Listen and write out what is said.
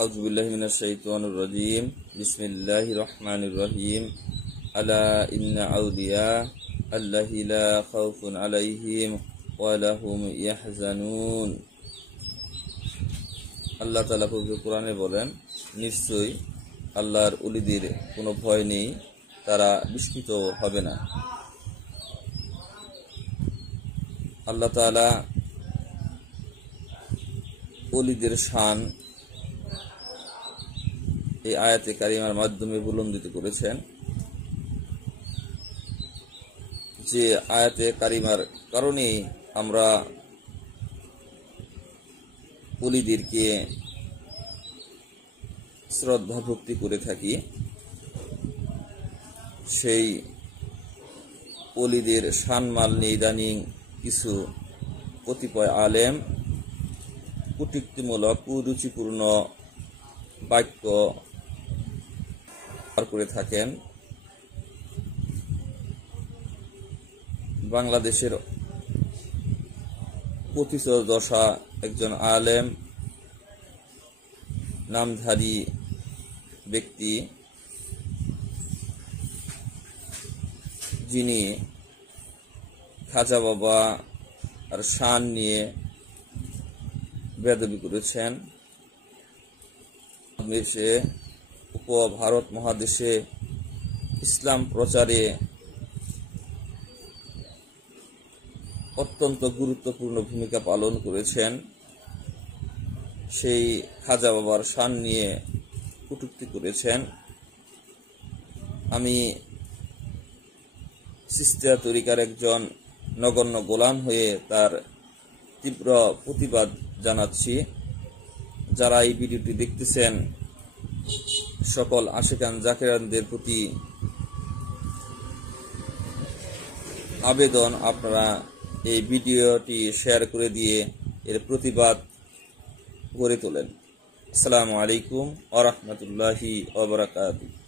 আউযু বিল্লাহি মিনাশ শাইতানির রাজীম। বিসমিল্লাহির রহমানির রহিম। আলা ইন্না আউলিয়া আল্লাহি লা খাউফুন আলাইহিম ওয়া লা হুম ইয়াহজানুন। আল্লাহ তাআলা পবিত্র কোরআনে বলেন, নিশ্চয়ই আল্লাহর ওলিদের কোনো ভয় নেই, তারা বিস্মিত হবে না। আল্লাহ তাআলা ওলিদের শান এই আয়াতে কারিমার মাধ্যমে বুলন্দিত করেছেন। যে আয়াতে কারিমার কারণে আমরা ওলিদেরকে শ্রদ্ধা ভক্তি করে থাকি, সেই ওলিদের শানমাল নিয়ে ইদানিং কিছু কতিপয় আলেম কটূক্তিমূলক কুরুচিপূর্ণ বাক্য করে থাকেন। বাংলাদেশের পথিতদশা একজন আলেম নামধারী ব্যক্তি, যিনি খাজা বাবা আর শান নিয়ে বেয়াদবি করেছেন। ভারত মহাদেশে ইসলাম প্রচারে অত্যন্ত গুরুত্বপূর্ণ ভূমিকা পালন করেছেন। সেই খাজা বাবার শান নিয়ে কটূক্তি করেছেন। আমি সিস্তিয়া তরিকার একজন নগণ্য গোলাম হয়ে তার তীব্র প্রতিবাদ জানাচ্ছি। যারা এই ভিডিওটি দেখতেছেন, সকল আশিকান জাকিরানদের প্রতি আবেদন, আপনারা এই ভিডিওটি শেয়ার করে দিয়ে এর প্রতিবাদ গড়ে তোলেন। আসসালামু আলাইকুম ওয়া রাহমাতুল্লাহি ওয়া বারাকাতুহু।